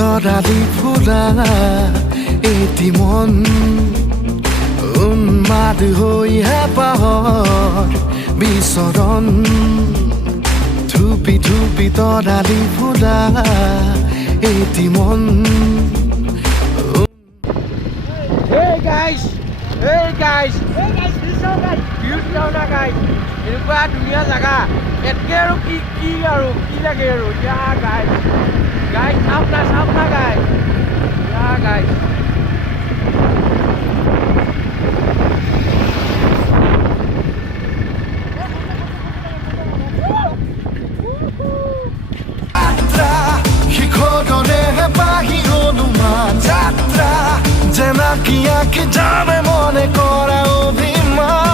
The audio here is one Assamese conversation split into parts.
তৰালি ফুৰা এটি মন উন্মাদ হৈ হেঁপাহৰ বিচৰণ থুপি থুপি তৰালি ফুৰা এটি মন Hey guys, view down na guys. Inupa dunia jaga. Etke aru ki lage aru. Yeah guys. Guys, sapna guys. Yeah guys. Jatra, hikodore bahi onuman jatra. Jenaki aki jabe mone kora obhiman.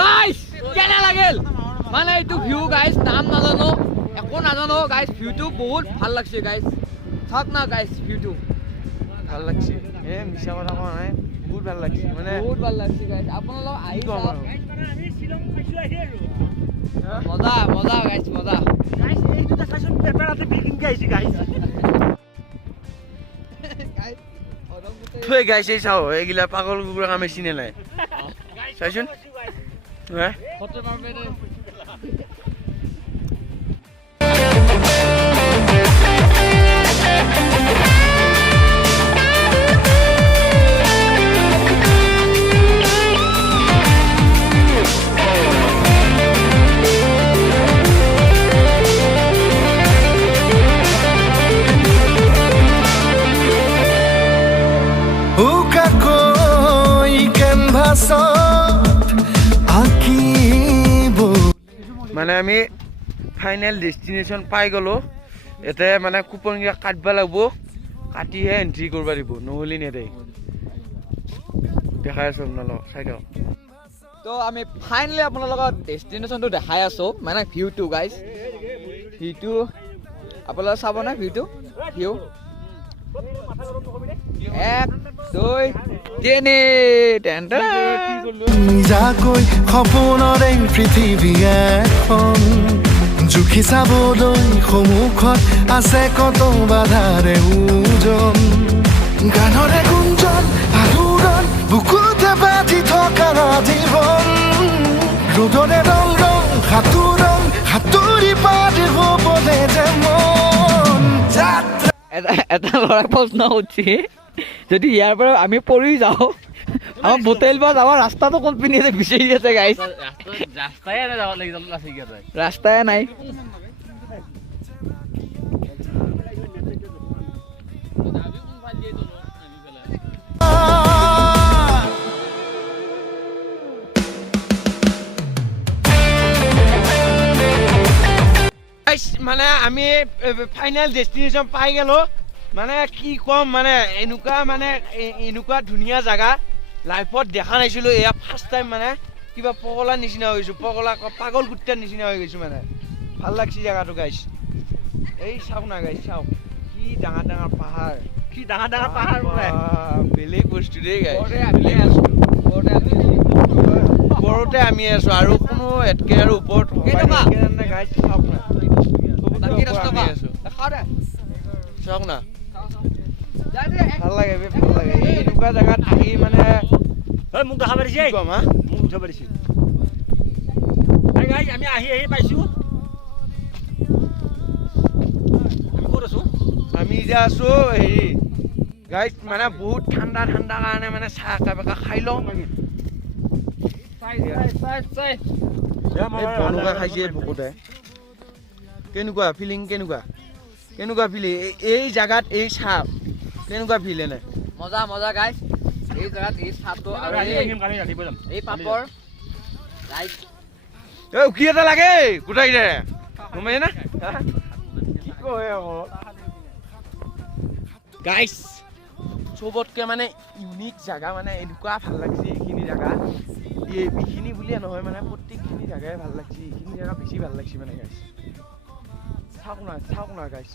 Guys, kena lagel? Mane itu view guys, naam najano, eko najano guys, view tu bahut bhal lagse guys. Thak na guys, view tu bhal lagse. Misha kotha koa nai, bahut bhal lagse. Mane bahut bhal lagse guys. Apunalok ahi sa. Ami shillong paisu ahi aru. Moza guys, moza. Guys, ei duta session paper ate breaking ke aisi guys. Guys, Hey guys, ei sao, egila pagol kukura kame sine nai. Session? Heh? Foto marbe de. মানে আমি ফাইনাল ডেস্টিনেশন পাই গলো এতে মানে কুপন গিয়া কাটবা লাগবো কাটিহে এন্ট্রি করবা দিব নহলি নেদে দেখাই আছো আপোনালোক চাই দিও তো আমি ফাইনালি আপোনালোক ডেস্টিনেশনটো দেখাই আছো মানে ভিউটো গাইস ভিউটো আপোনালোক চাব না ভিউটো ভিউ 1 2 3 টেন্ডা যাকৈ সপোনৰ এই পৃথিৱী এখন জুখি চাবলৈ সন্মুখত আছে কত বাধাৰে ওজন গানৰে গুঞ্জন আলোড়ন বুকুতে বাজি থকা জীৱন ৰ'দৰে ৰং ৰং সাতুৰি পাৰ হ'বলৈ যে মন যাত্ৰা এটা লৰা প্ৰশ্ন উঠি যদি ইয়াৰ পৰা আমি পৰি যাও আমার বোতল বাস আমার রাস্তা তো কোন পিনে আছে বিছাই আছে গাইস রাস্তায় না যাওয়া লাগি যাচ্ছে কি আছে রাস্তায় নাই গাইস মানে আমি ফাইনাল ডেস্টিনেশন পাই গেল মানে কি কম মানে এনুকা ধুনিয়া জায়গা লাইফত দেখা নাইছিলো এয়া ফার্স্ট টাইম মানে কিবা পগলা নিচিনা হইছো পগলা পাগল কুত্তার নিচিনা হই গেছো মানে ভাল লাগছি জায়গাটো গাইস এই চাও না গাইস চাও কি ডাঙৰ ডাঙৰ পাহাৰ কি ডাঙৰ ডাঙৰ পাহাৰ মানে বেলেগ বস্তু দেই গাইস ওপৰতে আমি আছো আৰু কোনো এটকে আৰু ওপৰত কেনে গাইস চাও না কি ৰাস্তা পা দেখাও দে চাও না ভাল লাগে ভাল লাগে এনেকুৱা জায়গাত আহি মানে এই মুখ দেখা পাৰিছে কম হা মুখ উঠা পাৰিছে গাইস আমি আহি পাইছো আমি ক'ত আছো আমি যে আছো হেৰি গাইস মানে বহুত ঠাণ্ডা কাৰণে মানে চাহ কাপে খাই লওঁ চাই বনুকা খাইছে ভকতে কেনেকুৱা ফিলিং কেনেকুৱা ফিলিং এই জায়গাত এই চাহ কেনেকুৱা ফিল এনে মজা গাইস এই জায়গাত এই চাহটো আৰু এই পাপৰ ৰাইচ এই উকি এটা লাগে গোটাই দে গমাই না কি কয় আকৌ গাইছ চবতকে মানে ইউনিক জাগা মানে এনেকুৱা ভাল লাগছে এইখিনি জাগা এইখিনি বুলিয়ে নহয় মানে প্ৰত্যেকখিনি জাগাই ভাল লাগছে এইখিনি জাগা বেছি ভাল লাগছে মানে গাইছ চাওক না গাইছ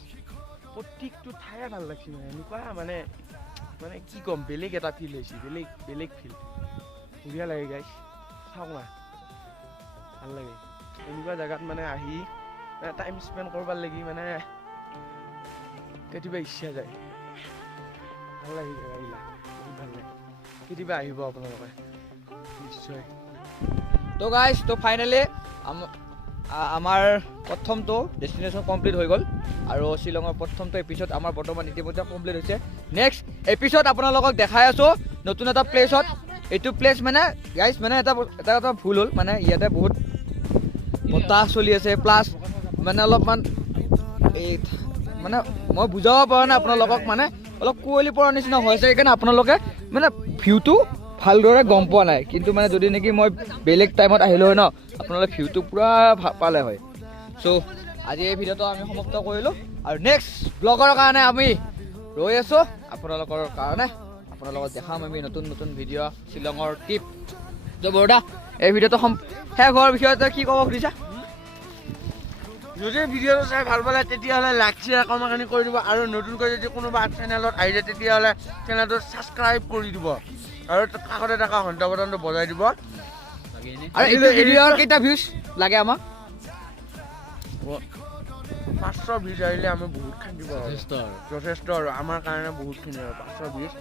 প্ৰত্যেকটো ঠায়ে ভাল লাগছে মানে এনেকুৱা মানে মানে কি ক'ম বেলেগ এটা ফিল হৈছে বেলেগ ফিল বঢ়িয়া লাগে গাইছ চাওক না ভাল লাগে এনেকুৱা জাগাত মানে আহি টাইম স্পেণ্ড কৰবাৰ লাগি মানে কেতিয়াবা ইচ্ছা যায় ভাল লাগে জেগাবিলাক বহুত ভাল লাগে কেতিয়াবা আহিব আপোনালোকে নিশ্চয় তো গাইজ তো ফাইনেলি আমাৰ প্ৰথমটো ডেষ্টিনেশ্যন কমপ্লিট হৈ গ'ল আৰু শ্বিলঙৰ প্ৰথমটো এপিছড আমাৰ বৰ্তমান ইতিমধ্যে কমপ্লিট হৈছে নেক্সট এপিছড আপোনালোকক দেখাই আছোঁ নতুন এটা প্লেচত এইটো প্লেচ মানে গাইজ মানে এটা ভুল হ'ল মানে ইয়াতে বহুত বতাহ চলি আছে প্লাছ মানে অলপমান এই মানে মই বুজাব পৰা নাই আপোনালোকক মানে অলপ কুঁৱলী পৰাৰ নিচিনা হৈছে সেইকাৰণে আপোনালোকে মানে ভিউটো ভালদৰে গম পোৱা নাই কিন্তু মানে যদি নেকি মই বেলেগ টাইমত আহিলোঁ হয় ন আপোনালোকে ভিউটো পূৰা পালে হয় চ' আজি এই ভিডিঅ'টো আমি সমাপ্ত কৰিলোঁ আৰু নেক্সট ব্লগৰ কাৰণে আমি ৰৈ আছোঁ আপোনালোকৰ কাৰণে আপোনালোকক দেখাম আমি নতুন ভিডিঅ' শ্বিলঙৰ ট্ৰিপ ত' বৰদা এই ভিডিঅ'টো শেষ হোৱাৰ বিষয়ে তই কি ক'ব খুজিছা যদি ভিডিঅ'টো চাই ভাল পালে তেতিয়াহ'লে লাইক শ্বেয়াৰ কমেণ্ট কৰি দিব আৰু নতুনকৈ যদি কোনোবা চেনেলত আহি যায় তেতিয়াহ'লে চেনেলটো ছাবস্ক্ৰাইব কৰি দিব আৰু কাষতে থকা ঘণ্টা বটনটো বজাই দিব আৰু এইটো ভিডিঅ'ৰ কেইটা ভিউজ লাগে আমাক 500 ভিউজ আহিলে আমি বহুত খান্দিব যথেষ্ট আৰু আমাৰ কাৰণে বহুতখিনি আৰু 500 ভিউজ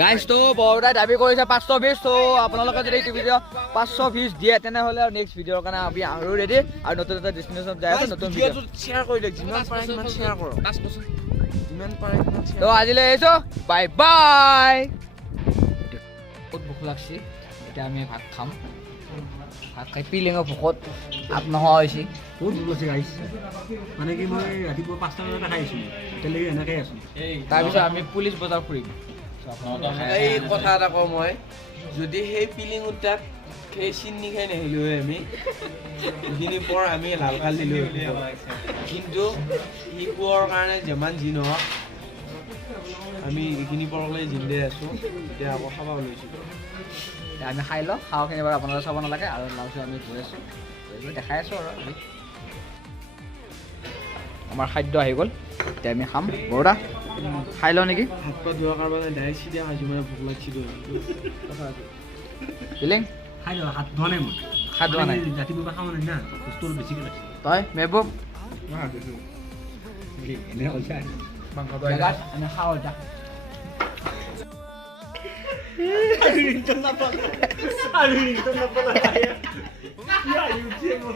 গাইজ তো বৰদাই দাবী কৰিছে 500 ভিউজ তো আপোনালোকে যদি এইটো ভিডিঅ' 500 ভিউজ দিয়ে তেনেহ'লে আৰু নেক্সট ভিডিঅ'ৰ কাৰণে আমি আৰু ৰেডি আৰু নতুন এটা ডেষ্টিনেশ্যন যাই আছে নতুন ভিডিঅ' শ্বেয়াৰ কৰি দিয়ক যিমান পাৰে সিমান শ্বেয়াৰ কৰক যিমান পাৰে সিমান তো আজিলৈ আহিছোঁ বাই বাই বহুত ভোক লাগছে এতিয়া আমি ভাত খাম ভাত খাই পিলিঙৰ ভোকত ভাত নোহোৱা হৈছে বহুত ভোক আছে গাইছ মানে কি মই ৰাতিপুৱা 5টা বজাতে খাই আছোঁ এতিয়ালৈকে এনেকৈ আছোঁ তাৰপিছত আমি পুলিচ বজাৰ ফুৰিম এই কথা এটা কওঁ মই যদি সেই পিলিং উঠাত সেই চিনি খাই নাহিলোঁ হয় আমি এইখিনি পৰ আমি লাল খাল দিলোঁ কিন্তু সি পোৱাৰ কাৰণে যিমান যি নহওক আমি এইখিনি পৰলৈ জিন্দে আছোঁ এতিয়া আকৌ খাব লৈছোঁ আমি খাই লওঁ খাওঁখিনি বাৰু আপোনালোকে চাব নালাগে আৰু লাউচো আমি গৈ আছোঁ দেখাই আছোঁ আৰু আমি আমাৰ খাদ্য আহি গ'ল এতিয়া আমি খাম বৰদা খাই লওঁ নেকি হাত পাত ধোৱাৰ কাৰণে ডাইৰেক্ট চিধা খাইছোঁ মানে ভোক লাগিছিলোঁ পিলিং খাই লওঁ হাত ধোৱা নাই মই হাত ধোৱা নাই ৰাতিপুৱা খাওঁ নাই না বস্তু অলপ বেছিকৈ লাগিছে তই মেহবুব এনেকৈ কৈছা জেগাত আমি খাওঁ এতিয়া Aduh, itu kenapa lah ya? Ya, YouTube.